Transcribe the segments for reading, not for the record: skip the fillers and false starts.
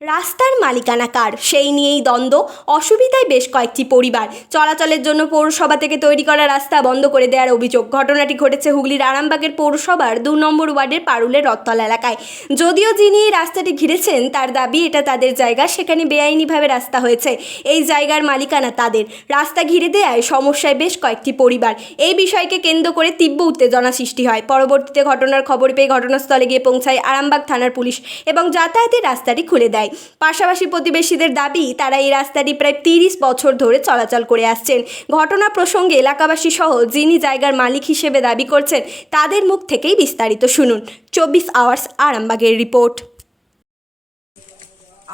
রাস্তার মালিকানা কার সেই নিয়েই দ্বন্দ্ব। অসুবিধায় বেশ কয়েকটি পরিবার। চলাচলের জন্য পৌরসভা থেকে তৈরি করা রাস্তা বন্ধ করে দেওয়ার অভিযোগ। ঘটনাটি ঘটেছে হুগলির আরামবাগের পৌরসভার 2 নম্বর ওয়ার্ডের পারুলের রথতলা এলাকায়। যদিও যিনি এই রাস্তাটি ঘিরেছেন তার দাবি এটা তাদের জায়গা, সেখানে বেআইনিভাবে রাস্তা হয়েছে, এই জায়গার মালিকানা তাদের। রাস্তা ঘিরে দেওয়ায় সমস্যায় বেশ কয়েকটি পরিবার। এই বিষয়কে কেন্দ্র করে তীব্র উত্তেজনা সৃষ্টি হয়। পরবর্তীতে ঘটনার খবর পেয়ে ঘটনাস্থলে গিয়ে পৌঁছায় আরামবাগ থানার পুলিশ এবং যাতায়াতের রাস্তাটি খুলে দেয়। পাশাপাশি প্রতিবেশীদের দাবি তারা এই রাস্তাটি প্রায় 30 বছর ধরে চলাচল করে আসছেন। ঘটনা প্রসঙ্গে এলাকাবাসী সহ যিনি জায়গার মালিক হিসেবে দাবি করছেন তাদের মুখ থেকেই বিস্তারিত শুনুন। 24 আওয়ার্স আরামবাগের রিপোর্ট।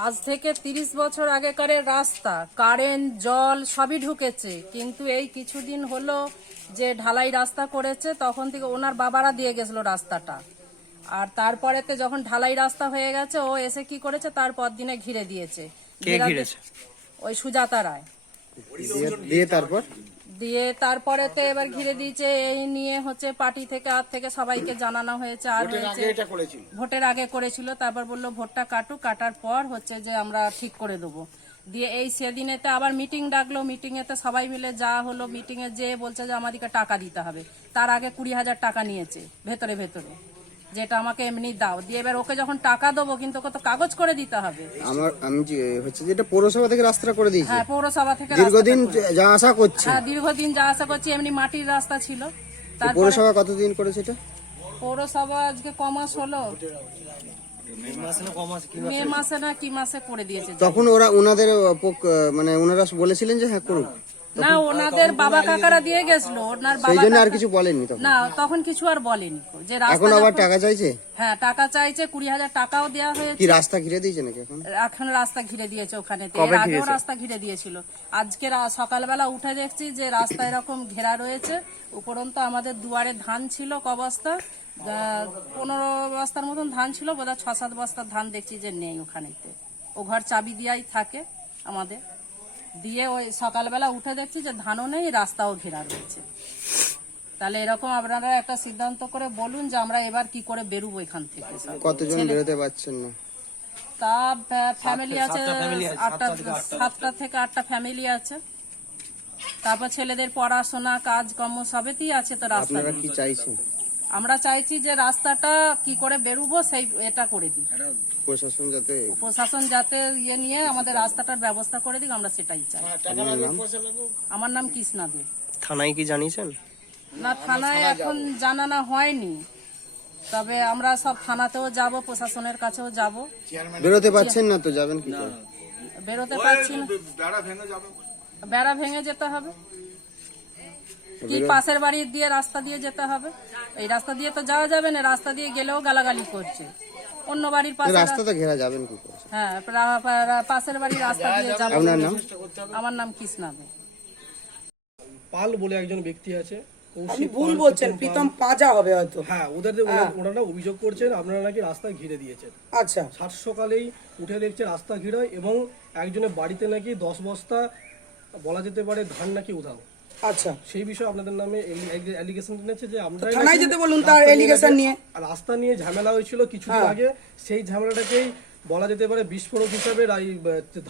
আজ থেকে 30 বছর আগেকার রাস্তা, কারেন্ট, জল সবই ঢুকেছে, কিন্তু এই কিছুদিন হলো যে ঢালাই রাস্তা করেছে তখন থেকে ওনার বাবারা দিয়ে গেছিল রাস্তাটা। আর তারপরেতে যখন ঢালাই রাস্তা হয়ে গেছে ও এসে কি করেছে, তারপর দিনে ঘিরে দিয়েছে। ওই সুজাতা রায় দিয়ে তারপরেতে এবার ঘিরে দিয়েছে। এই নিয়ে হচ্ছে পার্টি থেকে থেকে সবাইকে জানানো হয়েছে। আর হয়েছে ভোটের আগে করেছিল, তারপর বললো ভোটটা কাটার পর হচ্ছে যে আমরা ঠিক করে দেবো। দিয়ে এই সেদিনেতে আবার মিটিং ডাকলো, মিটিংয়েতে সবাই মিলে যা হলো, মিটিংয়ে যেয়ে বলছে যে আমাদেরকে টাকা দিতে হবে। তার আগে 20,000 টাকা নিয়েছে ভেতরে, যেটা আমাকে এমনি দাও দিয়ে। এবার ওকে যখন টাকা দেবো কিন্তু ওকে তো কাগজ করে দিতে হবে। আমি হচ্ছে যেটা পৌরসভা থেকে রাস্তা করে দিয়েছি। হ্যাঁ, পৌরসভা থেকে দীর্ঘদিন যা আশা করছি। হ্যাঁ, দীর্ঘদিন যা আশা করছি। এমনি মাটির রাস্তা ছিল। পৌরসভা কতদিন করেছে এটা? পৌরসভা আজকে কমাস হলো, মে মাসে না কি মাসে করে দিয়েছে। তখন ওনাদের মানে ওনারা বলেছিলেন যে হ্যাঁ করুক। না, ওনাদের বাবা কাকারা দিয়ে গেছিল। ওনার বাবা সেইজন্য আর কিছু বলেননি তখন? না, তখন কিছু আর বলেনি। যে এখন আবার টাকা চাইছে? হ্যাঁ, টাকা চাইছে। 20,000 টাকাও দেওয়া হয়েছে। কি রাস্তা ঘিরে দিয়েছে নাকি? এখন রাস্তা ঘিরে দিয়েছে ওখানে। এর আগেও রাস্তা ঘিরে দিয়েছিল। আজকে সকালবেলা উঠে দেখছি যে রাস্তা এরকম ঘেরা রয়েছে। উপরন্ত আমাদের দুয়ারে ধান ছিল ক বস্তা, 15 বস্তার মতন ধান ছিল, বোধহয় 6-7 বস্তার ধান দেখছি যে নেই ওখানেতে। ও ঘর চাবি দিয়াই থাকে আমাদের। দিয়ে ওই সকালবেলা উঠে দেখছি যে ধানও নেই, রাস্তাও ঘেরা রয়েছে। তাহলে এরকম আপনারা একটা সিদ্ধান্ত করে বলুন যে আমরা এবার কি করে বেরোবো এখান থেকে। কতজন বেরোতে পারছেন না? তা ফ্যামিলি আছে 7টা থেকে 8টা ফ্যামিলি আছে। তারপর ছেলেদের পড়াশোনা, কাজকর্ম সবেতেই আছে। তো রাস্তা কি চাইছেন? আমরা চাইছি যে রাস্তাটা কি করে বেরোবো সেই এটা করে দিই। প্রশাসন যাতে ইয়ে নিয়ে আমাদের রাস্তাটার ব্যবস্থা করে দিক, আমরা সেটাই চাই। আমার নাম কৃষ্ণা দে। থানায় কি জানিয়েছেন? না, থানায় এখন জানানো হয়নি, তবে আমরা সব থানাতেও যাব, প্রশাসনের কাছেও যাব। বেরোতে পারছেন না তো যাবেন কি করে? বেরোতে পারছি না, বেড়া ভেঙে যেতে হবে। কি পাশের বাড়ি দিয়ে রাস্তা দিয়ে যেতে হবে? এই রাস্তা দিয়ে তো যাওয়া যাবে না। রাস্তা দিয়ে গেলেও গালাগালি করছে। অন্য বাড়ির পাশে রাস্তাটা ঘেরা যাবেন কি করে? হ্যাঁ, পাশের বাড়ির রাস্তা দিয়ে যাব। আপনার নাম? আমার নাম কৃষ্ণা দে। পাল বলে একজন ব্যক্তি আছে। আপনি ভুল বলছেন, প্রীতম পাঁজা হবে হয়তো। হ্যাঁ, ওনারা অভিযোগ করছেন আপনারা নাকি রাস্তা ঘিরে দিয়েছেন। আচ্ছা, সাত সকালেই উঠে দেখছে রাস্তা ঘিরা, এবং একজনের বাড়িতে নাকি 10 বস্তা বলা যেতে পারে ধান নাকি উধাও। আচ্ছা, সেই বিষয়ে আপনাদের নামে অ্যালিগেশন এনেছে যে আমরা থানায় যেতে বলুন তার অ্যালিগেশন নিয়ে। রাস্তা নিয়ে ঝামেলা হয়েছিল কিছুদিন আগে। সেই ঝামেলাটাকেই বলা যেতে পারে বিস্ফোরক হিসাবে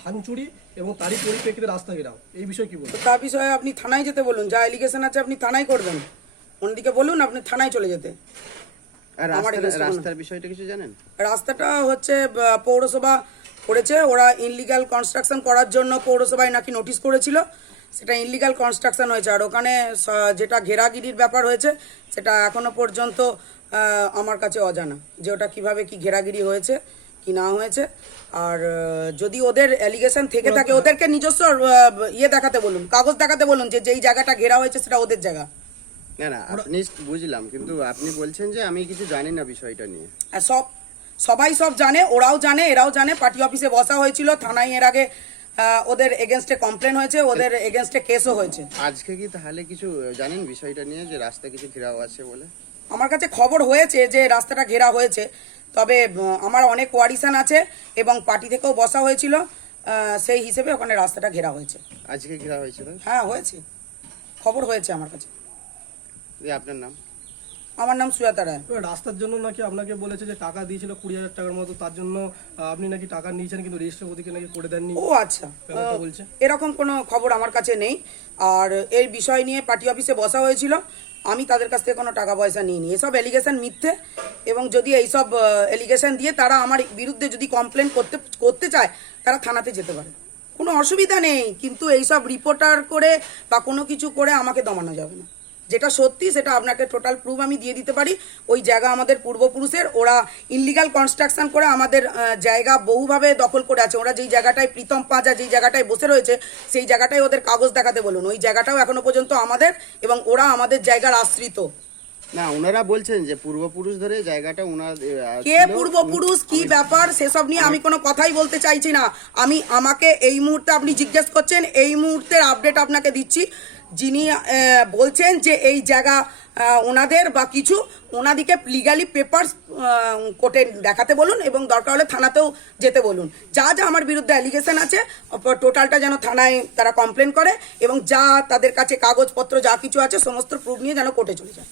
ধান চুরি এবং তারই পরিপ্রেক্ষিতে রাস্তা ঘেরাও। এই বিষয়ে কি বলবেন? তার বিষয়ে আপনি থানায় যেতে বলুন। যা অ্যালিগেশন আছে আপনি থানায় করবেন। অন্যদিকে বলুন আপনি থানায় চলে যেতে। রাস্তার বিষয়টা কিছু জানেন? রাস্তাটা হচ্ছে পৌরসভা করেছে। ওরা ইনলিগাল কনস্ট্রাকশন করার জন্য পৌরসভায় নাকি নোটিশ করেছিল, সেটা ইনলিগাল কনস্ট্রাকশন হয়েছে। আর ওখানে যেটা ঘেরাগিরির ব্যাপার হয়েছে সেটা এখনো পর্যন্ত আমার কাছে অজানা, যে ওটা কীভাবে কি ঘেরাগিরি হয়েছে কি না হয়েছে। আর যদি ওদের অ্যালিগেশন থেকে থাকে ওদেরকে নিজস্ব ইয়ে দেখাতে বলুন, কাগজ দেখাতে বলুন যে যেই জায়গাটা ঘেরা হয়েছে সেটা ওদের জায়গা। না, আপনি বুঝলাম, কিন্তু আপনি বলছেন যে আমি কিছু জানি না বিষয়টা নিয়ে। সবাই সব জানে, ওরাও জানে, এরাও জানে। পার্টি অফিসে বসা হয়েছিল, থানায় এর আগে ওদের এগেনস্টে কমপ্লেন হয়েছে, ওদের এগেনস্টে কেসও হয়েছে। আজকে কি তাহলে কিছু জানেন বিষয়টা নিয়ে যে রাস্তা কিছু ঘেরাও আছে বলে? আমার কাছে খবর হয়েছে যে রাস্তাটা ঘেরা হয়েছে, তবে আমার অনেক ওয়ারিশান আছে এবং পার্টি থেকেও বসা হয়েছিল, সেই হিসেবে ওখানে রাস্তাটা ঘেরা হয়েছে। আজকে ঘেরা হয়েছে? হ্যাঁ, হয়েছে, খবর হয়েছে আমার কাছে। আপনার নাম? আমার নাম সুয়াতা রায়। এবার রাস্তার জন্য নাকি আপনাকে বলেছে যে টাকা দিয়েছিল 20,000 টাকার মতো, তার জন্য আপনি নাকি টাকা নিয়েছেন কিন্তু রেজিস্টার প্রতিকে নাকি করে দেননি, ও আচ্ছা, ব্যাপারটা বলছে। এরকম কোনো খবর আমার কাছে নেই। আর এই বিষয় নিয়ে পার্টি অফিসে বসা হয়েছিল, আমি তাদের কাছ থেকে কোনো টাকা পয়সা নিইনি। এসব এলিগেশন মিথ্যে, এবং যদি এইসব এলিগেশন দিয়ে তারা আমার বিরুদ্ধে যদি কমপ্লেন করতে চায় তারা থানাতে যেতে পারে, কোনো অসুবিধা নেই। কিন্তু এইসব রিপোর্টার করে বা কোনো কিছু করে আমাকে দমানো যাবে না। যেটা সত্যি সেটা আপনাকে টোটাল প্রুফ আমি দিয়ে দিতে পারি। ওই জায়গা আমাদের পূর্বপুরুষের, ওরা ইললিগাল কনস্ট্রাকশন করে আমাদের জায়গা বহুভাবে দখল করে আছে। ওরা যেই জায়গাটায় প্রীতম পাঁজা যেই জায়গাটায় বসে রয়েছে সেই জায়গাটায় ওদের কাগজ দেখাতে বলুন। ওই জায়গাটাও এখনো পর্যন্ত আমাদের, এবং ওরা আমাদের জায়গার আশ্রিত। না, ওনারা বলছেন যে পূর্বপুরুষ ধরে জায়গাটা ওনার কে পূর্বপুরুষ কি ব্যাপার সেসব নিয়ে আমি কোনো কথাই বলতে চাইছি না। আমাকে এই মুহূর্তে আপনি জিজ্ঞেস করছেন, এই মুহূর্তের আপডেট আপনাকে দিচ্ছি। যিনি বলছেন যে এই জায়গা ওনাদের বা কিছু, ওনাদিকে লিগালি পেপারস কোর্টে দেখাতে বলুন, এবং দরকার হলে থানাতেও যেতে বলুন। যা যা আমার বিরুদ্ধে অ্যালিগেশন আছে টোটালটা যেন থানায় তারা কমপ্লেন করে, এবং যা তাদের কাছে কাগজপত্র যা কিছু আছে সমস্ত প্রুফ নিয়ে যেন কোর্টে চলে যায়।